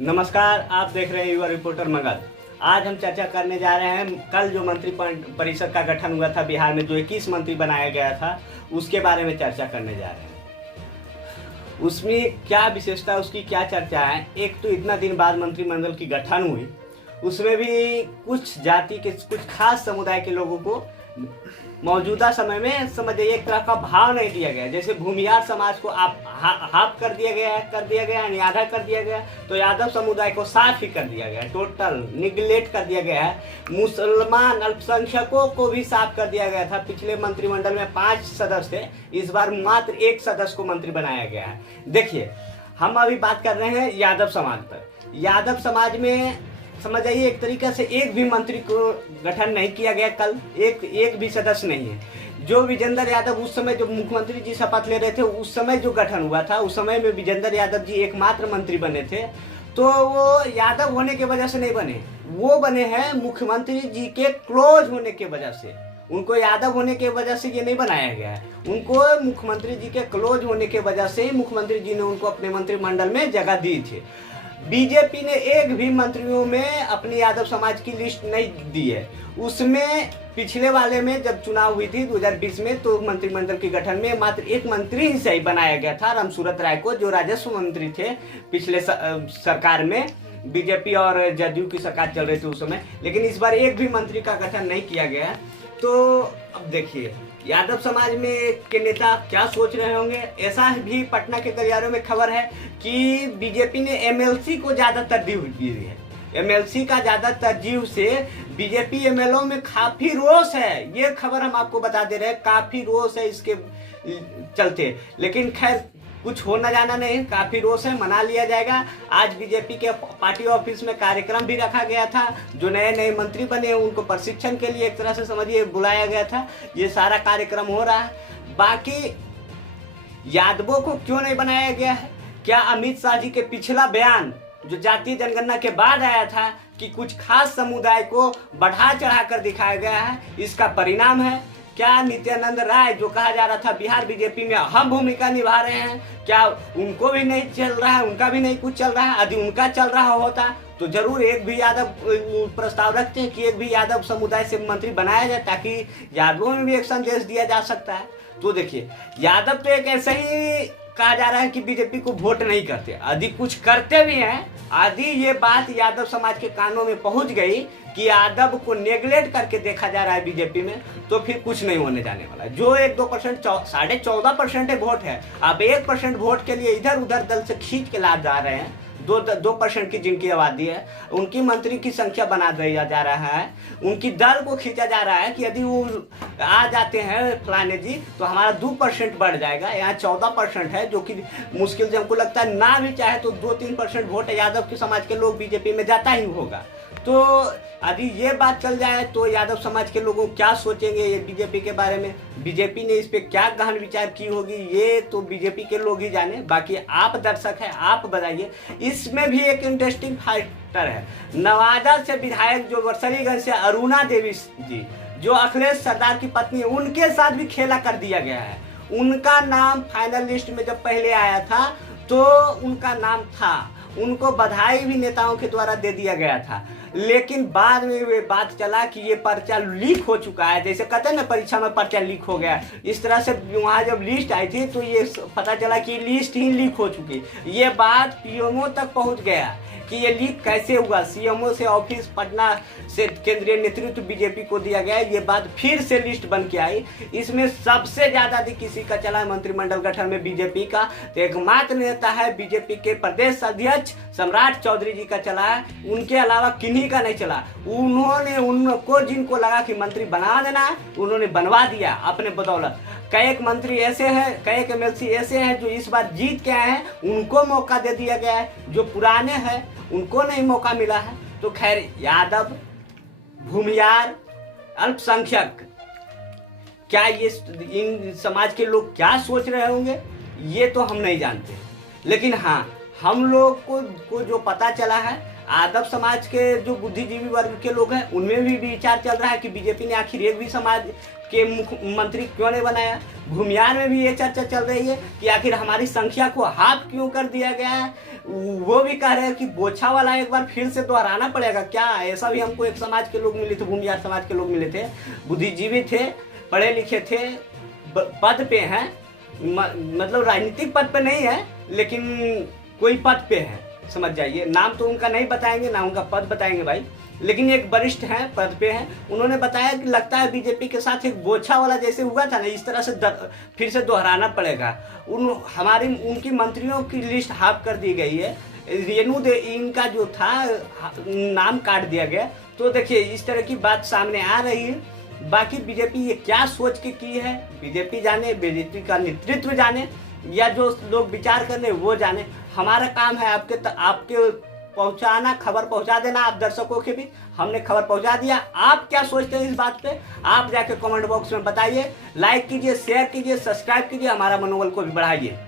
नमस्कार, आप देख रहे हैं युवा रिपोर्टर मगध। आज हम चर्चा करने जा रहे हैं कल जो मंत्री परिषद का गठन हुआ था बिहार में, जो 21 मंत्री बनाया गया था, उसके बारे में चर्चा करने जा रहे हैं। उसमें क्या विशेषता, उसकी क्या चर्चा है। एक तो इतना दिन बाद मंत्रिमंडल की गठन हुई, उसमें भी कुछ जाति के कुछ खास समुदाय के लोगों को मौजूदा समय में समझिए एक तरह का भाव नहीं दिया गया। जैसे भूमिहार समाज को आप हाफ कर दिया गया यानी आधा कर दिया गया, तो यादव समुदाय को साफ ही कर दिया गया, टोटल निगलेक्ट कर दिया गया है। मुसलमान अल्पसंख्यकों को भी साफ कर दिया गया था। पिछले मंत्रिमंडल में 5 सदस्य थे, इस बार मात्र 1 सदस्य को मंत्री बनाया गया है। देखिए, हम अभी बात कर रहे हैं यादव समाज पर। यादव समाज में समझ आइए एक तरीके से एक भी मंत्री को गठन नहीं किया गया कल, एक भी सदस्य नहीं है। जो विजेंद्र यादव उस समय जो मुख्यमंत्री जी शपथ ले रहे थे, उस समय जो गठन हुआ था, उस समय में विजेंद्र यादव जी एकमात्र मंत्री बने थे। तो वो यादव होने की वजह से नहीं बने, वो बने हैं मुख्यमंत्री जी के क्लोज होने की वजह से। उनको यादव होने की वजह से ये नहीं बनाया गया है, उनको मुख्यमंत्री जी के क्लोज होने की वजह से ही मुख्यमंत्री जी ने उनको अपने मंत्रिमंडल में जगह दी थी। बीजेपी ने एक भी मंत्रियों में अपनी यादव समाज की लिस्ट नहीं दी है। उसमें पिछले वाले में जब चुनाव हुई थी 2020 में, तो मंत्रिमंडल के गठन में मात्र एक मंत्री ही सही बनाया गया था, रामसूरत राय को, जो राजस्व मंत्री थे पिछले सरकार में। बीजेपी और जदयू की सरकार चल रही थी उस समय, लेकिन इस बार एक भी मंत्री का गठन नहीं किया गया। तो अब देखिए यादव समाज में के नेता क्या सोच रहे होंगे। ऐसा भी पटना के गलियारों में खबर है कि बीजेपी ने एमएलसी को ज्यादा तरजीह दी है। एमएलसी का ज्यादा तरजीह से बीजेपी एमएलओ में काफी रोष है। ये खबर हम आपको बता दे रहे हैं, काफी रोष है इसके चलते। लेकिन खैर कुछ हो न जाना नहीं, काफी रोष है, मना लिया जाएगा। आज बीजेपी के पार्टी ऑफिस में कार्यक्रम भी रखा गया था। जो नए नए मंत्री बने उनको प्रशिक्षण के लिए एक तरह से समझिए बुलाया गया था। ये सारा कार्यक्रम हो रहा है। बाकी यादवों को क्यों नहीं बनाया गया है? क्या अमित शाह जी के पिछला बयान जो जातीय जनगणना के बाद आया था कि कुछ खास समुदाय को बढ़ा चढ़ा कर दिखाया गया है, इसका परिणाम है? क्या नित्यानंद राय जो कहा जा रहा था बिहार बीजेपी में अहम भूमिका निभा रहे हैं, क्या उनको भी नहीं चल रहा है, उनका भी नहीं कुछ चल रहा है? यदि उनका चल रहा होता तो जरूर एक भी यादव प्रस्ताव रखते हैं कि एक भी यादव समुदाय से मंत्री बनाया जाए, ताकि यादवों में भी एक संदेश दिया जा सकता है। तो देखिए, यादव तो एक ऐसा ही कहा जा रहा है कि बीजेपी को वोट नहीं करते, यदि कुछ करते भी हैं, यदि ये बात यादव समाज के कानों में पहुंच गई कि यादव को नेग्लेक्ट करके देखा जा रहा है बीजेपी में, तो फिर कुछ नहीं होने जाने वाला। जो 1-2% 14.5% वोट है, आप 1% वोट के लिए इधर उधर दल से खींच के ला जा रहे हैं। 2% की जिनकी आबादी है, उनकी मंत्री की संख्या बना दिया जा रहा है, उनकी दल को खींचा जा रहा है कि यदि वो आ जाते हैं फलाने जी तो हमारा 2% बढ़ जाएगा। यहाँ 14% है, जो कि मुश्किल से हमको लगता है ना भी चाहे तो 2-3% वोट यादव के समाज के लोग बीजेपी में जाता ही होगा। तो यदि ये बात चल जाए तो यादव समाज के लोगों क्या सोचेंगे ये बीजेपी के बारे में, बीजेपी ने इस पे क्या गहन विचार की होगी, ये तो बीजेपी के लोग ही जाने। बाकी आप दर्शक हैं, आप बताइए। इसमें भी एक इंटरेस्टिंग फैक्टर है। नवादा से विधायक जो वर्सलीगंज से अरुणा देवी जी, जो अखिलेश सरदार की पत्नी है, उनके साथ भी खेला कर दिया गया है। उनका नाम फाइनल लिस्ट में जब पहले आया था तो उनका नाम था, उनको बधाई भी नेताओं के द्वारा दे दिया गया था। लेकिन बाद में ये बात चला कि ये पर्चा लीक हो चुका है। जैसे कहते हैं ना परीक्षा में पर्चा लीक हो गया, इस तरह से वहाँ जब लिस्ट आई थी तो ये पता चला कि लिस्ट ही लीक हो चुकी। ये बात पीएमओ तक पहुँच गया कि ये लीक कैसे हुआ। सीएमओ से ऑफिस पटना से केंद्रीय नेतृत्व बीजेपी को दिया गया। ये बात फिर से लिस्ट बन के आई। इसमें सबसे ज्यादा किसी का चला है मंत्रिमंडल गठन में बीजेपी का, तो एकमात्र नेता है बीजेपी के प्रदेश अध्यक्ष सम्राट चौधरी जी का चला है। उनके अलावा किन्हीं का नहीं चला। उन्होंने उनको जिनको लगा कि मंत्री बना देना है, उन्होंने बनवा दिया अपने बदौलत। कई एक मंत्री ऐसे हैं, कई एक एमएलसी ऐसे हैं जो इस बार जीत के आए हैं, उनको मौका दे दिया गया है। जो पुराने हैं उनको नहीं मौका मिला है। तो खैर, यादव, भूमियार, अल्पसंख्यक, क्या ये इन समाज के लोग क्या सोच रहे होंगे ये तो हम नहीं जानते। लेकिन हाँ, हम लोग को जो पता चला है, आदव समाज के जो बुद्धिजीवी वर्ग के लोग हैं उनमें भी विचार चल रहा है कि बीजेपी ने आखिर एक भी समाज के मुख्यमंत्री क्यों नहीं बनाया। भूमियार में भी ये चर्चा चल रही है कि आखिर हमारी संख्या को हाफ क्यों कर दिया गया है। वो भी कह रहे हैं कि बोछा वाला एक बार फिर से दोहराना पड़ेगा क्या। ऐसा भी हमको एक समाज के लोग मिले थे, भूमियार समाज के लोग मिले थे, बुद्धिजीवी थे, पढ़े लिखे थे, पद पे हैं, मतलब राजनीतिक पद पे नहीं है लेकिन कोई पद पे है, समझ जाइए। नाम तो उनका नहीं बताएंगे, ना उनका पद बताएंगे भाई, लेकिन एक वरिष्ठ हैं, पद पे हैं। उन्होंने बताया कि लगता है बीजेपी के साथ एक बोछा वाला जैसे हुआ था ना, इस तरह से फिर से दोहराना पड़ेगा। उनकी मंत्रियों की लिस्ट हाफ कर दी गई है। रेणु देवी इनका जो था नाम काट दिया गया। तो देखिए इस तरह की बात सामने आ रही है। बाकी बीजेपी ये क्या सोच के की है, बीजेपी जाने, बीजेपी का नेतृत्व जाने, या जो लोग विचार कर रहे वो जाने। हमारा काम है आपके पहुंचाना, खबर पहुंचा देना आप दर्शकों के बीच। हमने खबर पहुंचा दिया। आप क्या सोचते हैं इस बात पे, आप जाके कमेंट बॉक्स में बताइए। लाइक कीजिए, शेयर कीजिए, सब्सक्राइब कीजिए, हमारा मनोबल को भी बढ़ाइए।